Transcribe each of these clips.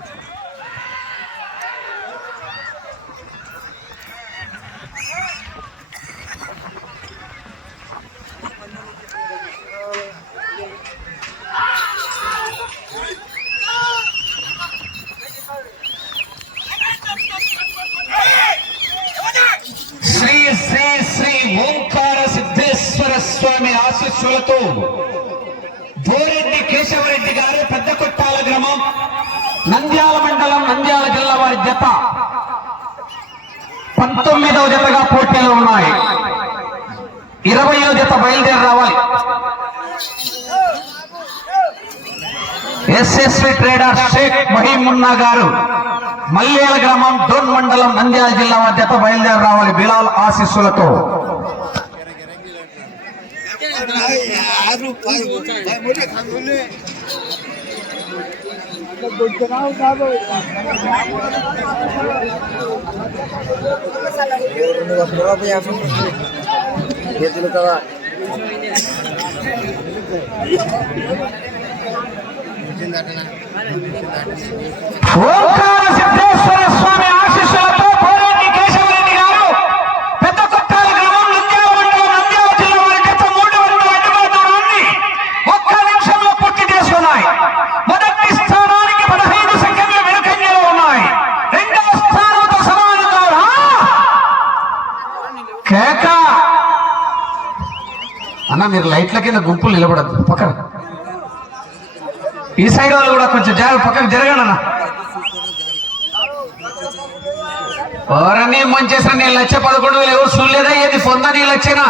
శ్రీ శ్రీ శ్రీ ఓంకార సిద్ధేశ్వర స్వామి ఆశీస్సులతో బోరెడ్డి కేశవరెడ్డి గారు పెద్ద కొట్టాల గ్రామం నంద్యాల మండలం నంద్యాల జిల్లా వారి జత 19వ జతగా పోటీలు ఉన్నాయి. 20వ జత బయలుదేరి రావాలి. ఎస్ఎస్వి ట్రేడర్ షేక్ మహీమున్నా గారు మల్లేల గ్రామం డోన్ మండలం నంద్యాల జిల్లా వారి జత బయలుదేరి రావాలి బిలాల్ ఆశీస్సులతో. ఓంకార సిద్ధేశ్వర స్వామి ఆశీస్సులతో బోరెడ్డి కేశవరెడ్డి గారు పెద్ద కొట్టాల గ్రామం నంద్యాల మండలం నంద్యాల జిల్లా వారి జత 3 రౌండ్ల అడ్డుగోదాన్ని 1 నిమిషంలో పూర్తి చేసుకున్నాయి. మొదటి స్థానానికి 15 సెకండ్ల వెనుకంజలో ఉన్నాయి. రెండవ స్థానంతో సమానంగా కేక అన్న మీరు లైట్ల కింద గుంపులు నిలబడద్దు. పక్కన ఈ సైడ్ వాళ్ళు కూడా కొంచెం పక్కకు జరగండి అన్న. ఎవరన్నీ మంచేసిన నేను 1,11,000 ఎవరు చూడలేదా? ఏది పొందా నీ లక్షనా?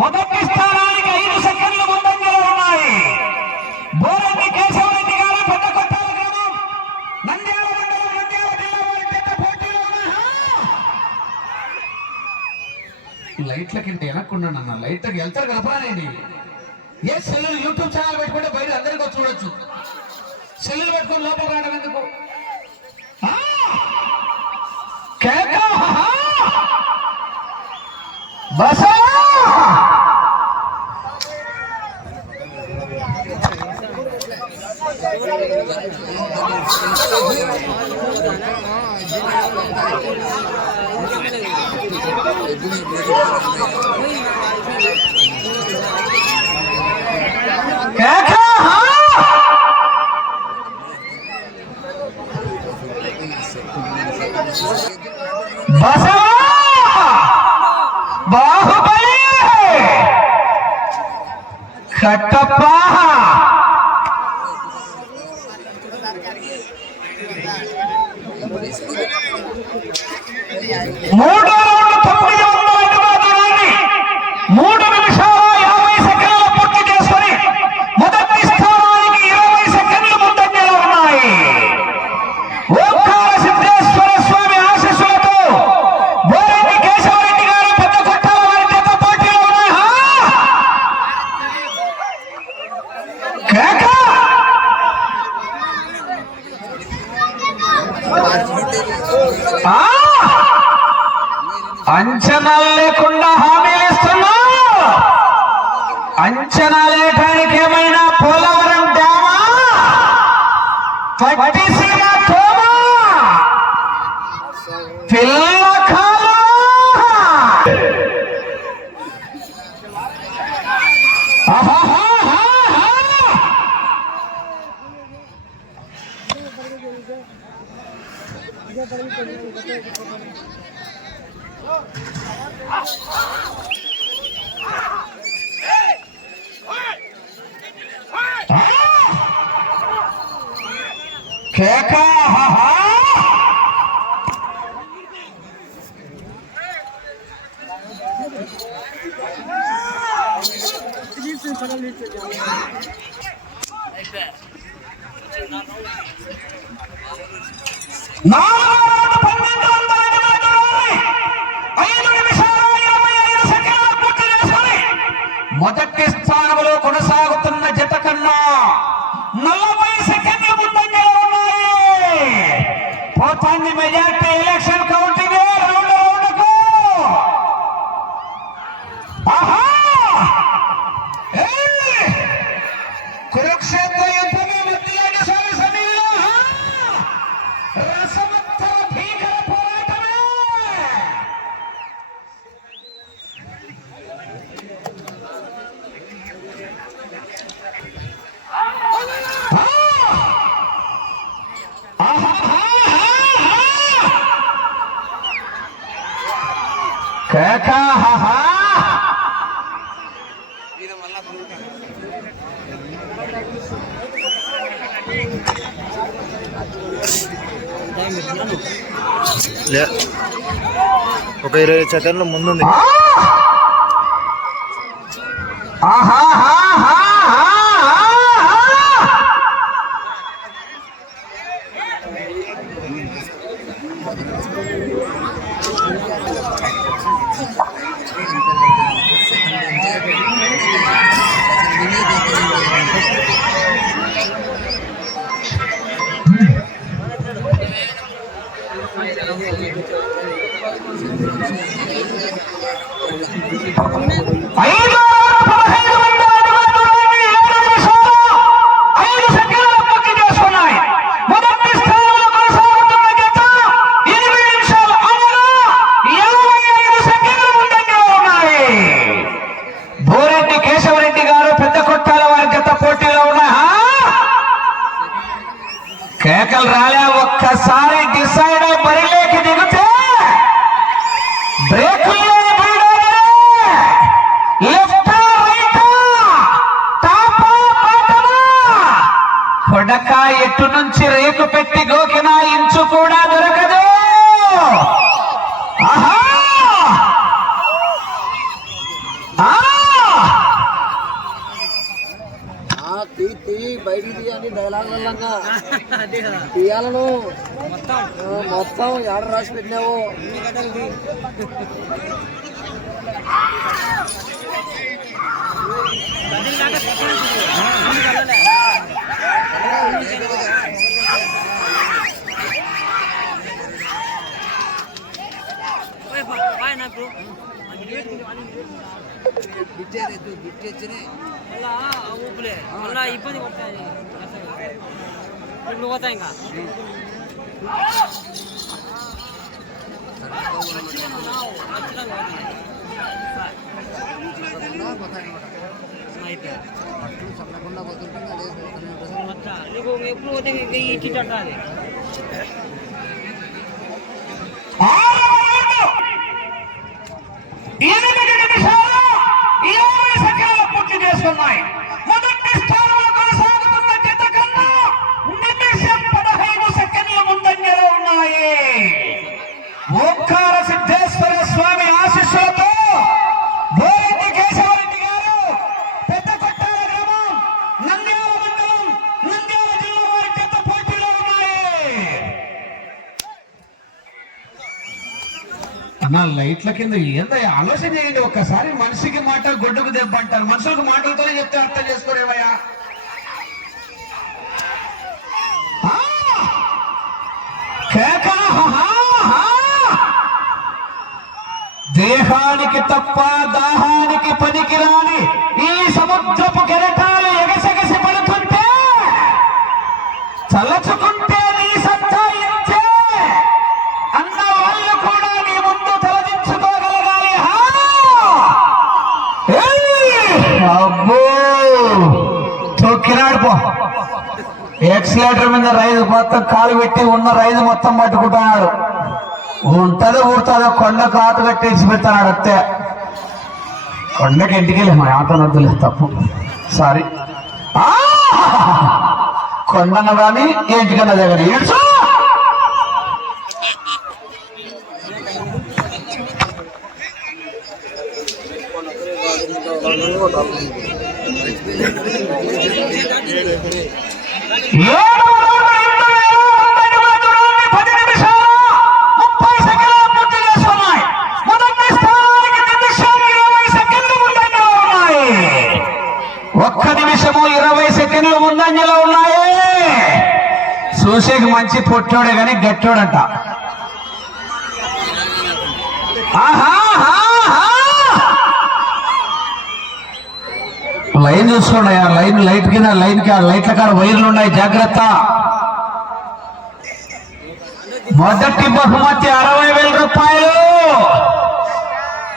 మొదటి స్థానానికి 5 సెకండ్లు ముందంజలో ఉన్నాయి. బోరెడ్డి కేశవరెడ్డి గారు పెద్ద కొట్టాల గ్రామం నంద్యాల మండలం నంద్యాల జిల్లా వారి జత పోటీలో లైట్ల కింద వెనక్కున్నాను అన్న. లైట్లకి వెళ్తారు కలపాలండి. ఏ సెల్లులు యూట్యూబ్ ఛానల్ పెట్టుకుంటే బయట అందరికీ చూడొచ్చు. సెల్లులు పెట్టుకుని లోపల రావడం ఎందుకు? బస బాహుబలి కట్టప్ప మూడో రౌండ్ 3 నిమిషాల 50 సెకండ్ల పూర్తి చేసుకొని మొదటి స్థానానికి 20 సెకండ్లు ముందంజలో ఉన్నాయి. ఓంకార సిద్ధేశ్వర స్వామి ఆశీస్సులతో బోరెడ్డి కేశవరెడ్డి గారు పెద్ద కొట్టాల వారి జత పోటీలో ఉన్నాయి. అంచనాలు లేకుండా హామీలు ఇస్తున్నా. అంచనా లేటానికి ఏమైనా పోలవరం డ్యామా, పట్టిసీమ తోమా, పిల్లకాలు కేక మొదటి స్థానంలో కొనసాగుతున్న జత కన్నా 40 సెకండ్ల ముందంజలో ఉన్నాయి. పోతాంది మెజార్టీ ఎలక్షన్ కౌంటింగ్ రౌండ్కు. ఆహా కురుక్షేత్ర యుద్ధమే మధ్యలోని స్వామి సన్నిధిలో రసవత్తర భీకర పోరాటమే. ఒక 20 సెకండ్ల ముందుంది. కేకలు రాలే. ఒక్కసారి డిసైడ్ అయి బరిలోకి దిగితే బ్రేకులు లెఫ్ట్ రైట్ టాప్ కొడక ఎటు నుంచి రేకు పెట్టి గోకినా ఇంచు కూడా దొరకదు. ఆహా బయటికి తీయాలి డైలాగులంగా తీయాలను మొత్తం ఏడ రాసి పెట్టినావు. ఊపులే మళ్ళా ఇబ్బంది పడతాయి. ఇప్పుడు పోతాయి ఇంకా నీకు ఎప్పుడు పోతే ఇచ్చి అది పూర్తి చేసుకున్నాయి. మొదటి స్థానంలో కొనసాగుతున్న జత కన్నా నిమిషం 15 సెకండ్ల ముందంజలో ఉన్నాయి. ఓంకార సిద్ధేశ్వర స్వామి ఆశీస్సులతో బోరెడ్డి కేశవరెడ్డి గారు పెద్ద కొట్టాల గ్రామం నంద్యాల మండలం నంద్యాల జిల్లా వారి జత పోటీలో ఉన్నాయి. అన్న లైట్ల కింద ఏందయ్యా ఆలోచన చేయండి ఒక్కసారి. మనిషికి మాట గొడ్డుకు దెబ్బ అంటారు. మనుషులకు మాటలతోనే చెప్తే అర్థం చేసుకోరేవయ్యా. దేహానికి తప్ప దాహానికి పనికిరాని ఈ సముద్రపు కెరటాలు ఎగసెగసి పడుతుంటే తలచుకుంటే నీ సత్తా ఇంతే అన్న వాళ్ళు కూడా నీ ముందు తలదించుకోగలగాలి. అబ్బో తొక్కినాడు పో. ఎక్సిలేటర్ మీద రైలు మొత్తం కాలు పెట్టి ఉన్న రైలు మొత్తం పట్టుకుంటున్నాడు. ఉంటదో ఊరుతుందో కొండకు ఆట కట్టేసి పెడతాడు. అంతే కొండకి ఇంటికి వెళ్ళి మా ఆట నద్దులేదు తప్పు సారీ. కొండను గాని ఏంటికన్నా దగ్గర ఏడ్చు. ఒక్క నిమిషము 20 సెకండ్లు ముందంజలో ఉన్నాయి. చూసేకి మంచి పొట్టోడే గాని గట్టోడంట. లైన్ చూస్తున్నాయా? లైన్ లైట్ కింద లైట్ల కాడ వైర్లు ఉన్నాయి, జాగ్రత్త. మొదటి బహుమతి 60,000 రూపాయలు,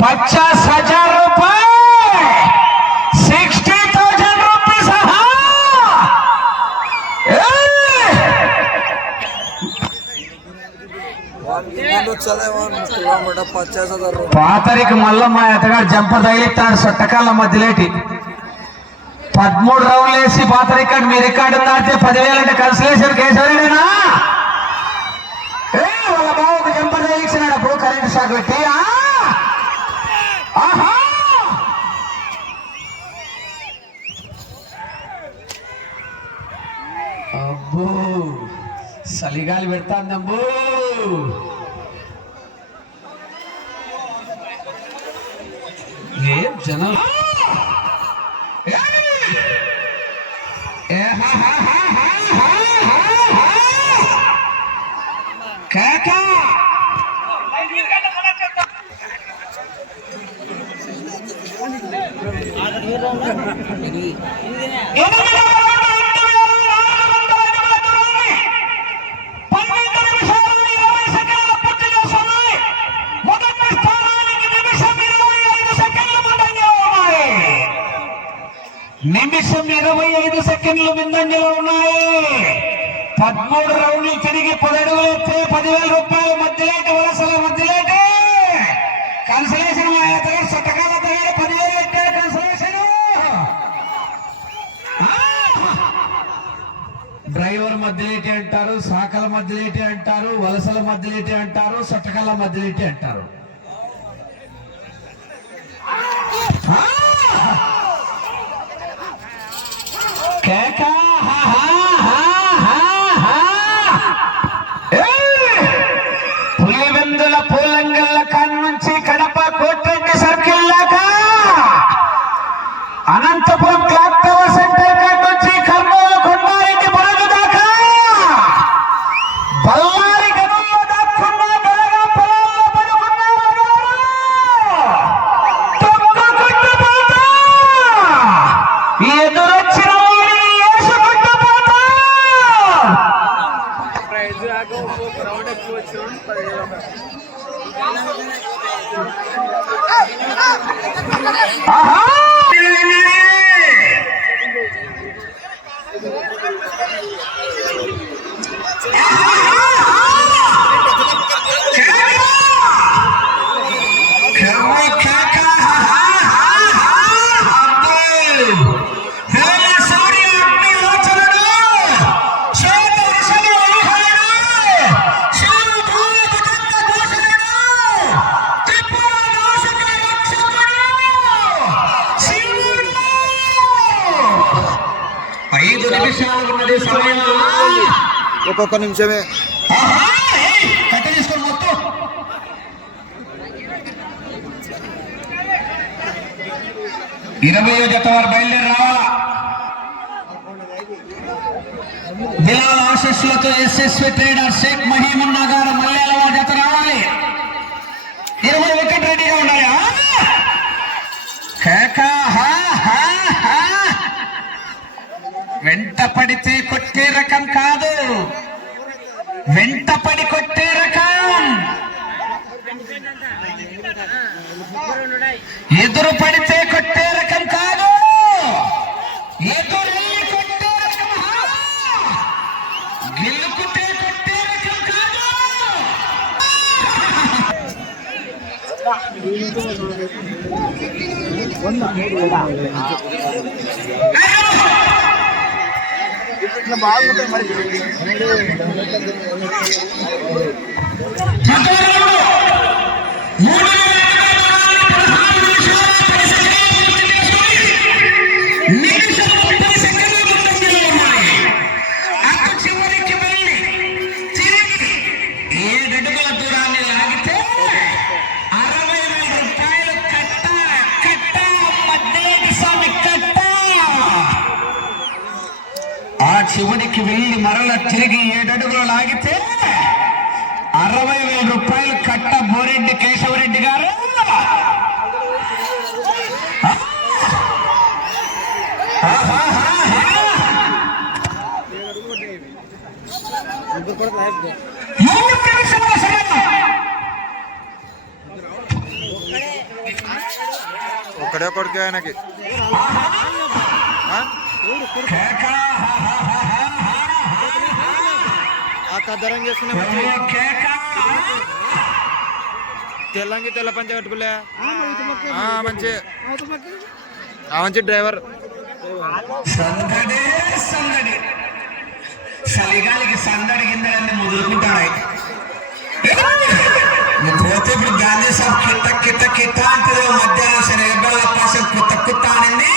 50,000 రూపాయలు, 60,000 రూపీస్. పాతరికి మల్లమ్మ ఎతగాడు జంపర్ తగిలిస్తాడు సొట్టకాళ్ళ మధ్యలేటి. 13 రౌండ్లు వేసి పాత రికార్డు మీ రికార్డు దాటితే 10,000 అంటే కన్సలేషన్ కేశవరేనా? వాళ్ళ బాబుకు జంపర్ తగిలిచ్చినాడు అప్పుడు కరెంట్ షాక్ పెట్టి. అబ్బో చలిగాలి పెడతాందబ్బో. ఏం జనం కాకా నిమిషం 25 సెకండ్లు ముందంజలో ఉన్నాయి. 13 రౌండ్లు తిరిగి 10 అడుగులు ఎత్తే 10,000 రూపాయలు. మధ్యలేటి వలసల మధ్యలేటి కన్సలేషన్. మా అతగారు చట్టకాల అతగారు 10,000 ఎట్టాడు కన్సలేషన్. డ్రైవర్ మధ్యలేటి అంటారు, సాకల మధ్యలేటి అంటారు, వలసల మధ్యలేటి అంటారు, చట్టకాల మధ్యలేటి అంటారు. పులివెందుల పూలంగల్ల కాన్ నుంచి కడప కోట్రెడ్డి సర్కిల్ దాకా, అనంతపురం క్లాక్ టవర్ సెంటర్ కాడ్ నుంచి కర్నూలు కొండారెడ్డి బొరగు దాకా, బళ్ళారి గనుల్లో దాక్కున్న బెలగా పొలాల్లో పడుకున్న ఎదురొచ్చిన ఒక్కొక్క నిమిషమే తీసుకొని మొత్తం 20వ జత వారు బయలుదేరి రావాలా. బిలాల్ ఆశీస్సులతో ఎస్ఎస్వి ట్రేడర్ షేక్ మహీమున్నా గారు మల్లెల జత రావాలి. 20 వికెట్ రెడీగా ఉన్నాయా? వెంట పడితే కొట్టే రకం కాదు, వెంట పడి కొట్టే రకం. ఎదురు పడితే కొట్టే రకం కాదు, ఎదురు కొట్టే రకం, గెలుకుతే కొట్టే రకం కాదు. ఇట్లా బాగుంటాయి మరి. చివరికి వెళ్ళి మరల తిరిగి 7 అడుగులు లాగితే 60,000 రూపాయలు కట్ట బోరెడ్డి కేశవరెడ్డి గారు. ఒక్కడే కొడుకు ఆయనకి. ఆ కద్దరం చేసుకునే తెల్లంగి తెల్ల పంచ కట్టుకులే మంచి మంచి డ్రైవర్. సందడే సందడి, చలిగాలికి సందడి కిందలన్నీ ముదురుకుంటాయి. పోతే ఇప్పుడు గాంధీ సాబ్ కిట్ట కిట్ట కిట్ట అంటది. మధ్యాహ్నం శనగబెల్ల పాసం కుత్త కుత్త అనింది.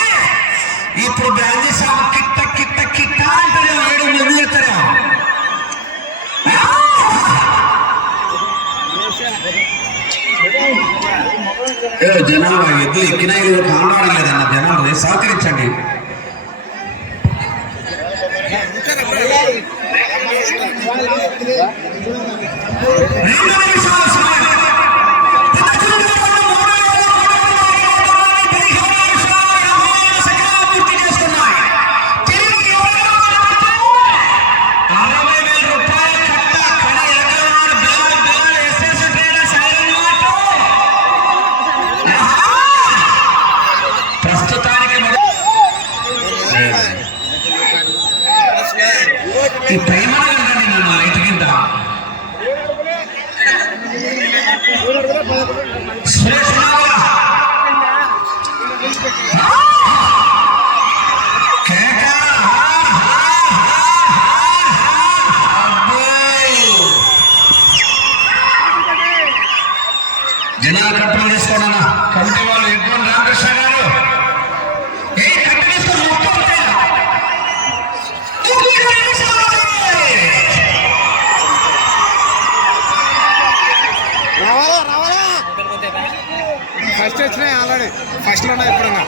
ఇప్పుడు గాంధీ సాబ్ కిట్ట కిట్ట కిట్ట అంటది. 7 ముందు ఎత్తరా జనాలు ఎద్దు ఎక్కినా కావడం లేదన్న. జనాలు సహకరించండి. ఈ ప్రేమలండి నన్ను రైతు కింద జనాలు కంట్రోల్ చేసుకోండి అన్న. కమిటీ వాళ్ళు ఎక్కువ రామకృష్ణ గారు ఫస్ట్ వచ్చినాయి ఆల్రెడీ. ఫస్ట్ లో ఉన్నాయి ఎప్పుడన్నా.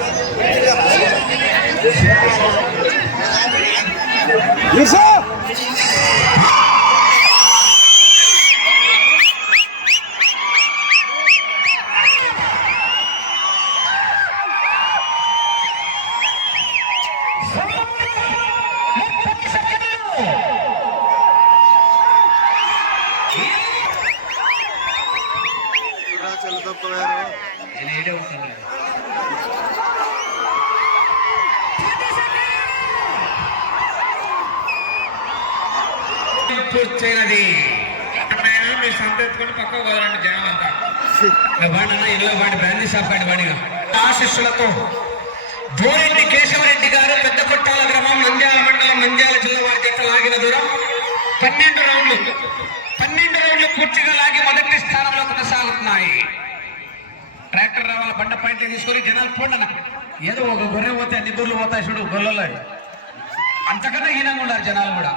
పూర్తయినది. మీరు సంతెత్తుకొని పక్కకు పోవాలండి జనాలంతా. బండి 20 బండి బ్రాందీ షాప్ కండి బండిగా ఆశీస్సులతో బోరెడ్డి కేశవరెడ్డి గారు పెద్ద కొట్టాల గ్రామం నంద్యాల మండలం నంద్యాల జిల్లా వారి జట్ట లాగిన దూరం 12 రౌండ్లు. 12 రౌండ్లు పూర్తిగా లాగి మొదటి స్థానంలో కొనసాగుతున్నాయి. ట్రాక్టర్ రావాల బండ పాయింట్లు తీసుకొని జనాలు పోండి. ఏదో ఒక గొర్రె పోతే అన్ని గొర్రెలు పోతాయి చూడు గొర్రెలు. అంతకన్నా హీనంగా ఉన్నారు జనాలు కూడా.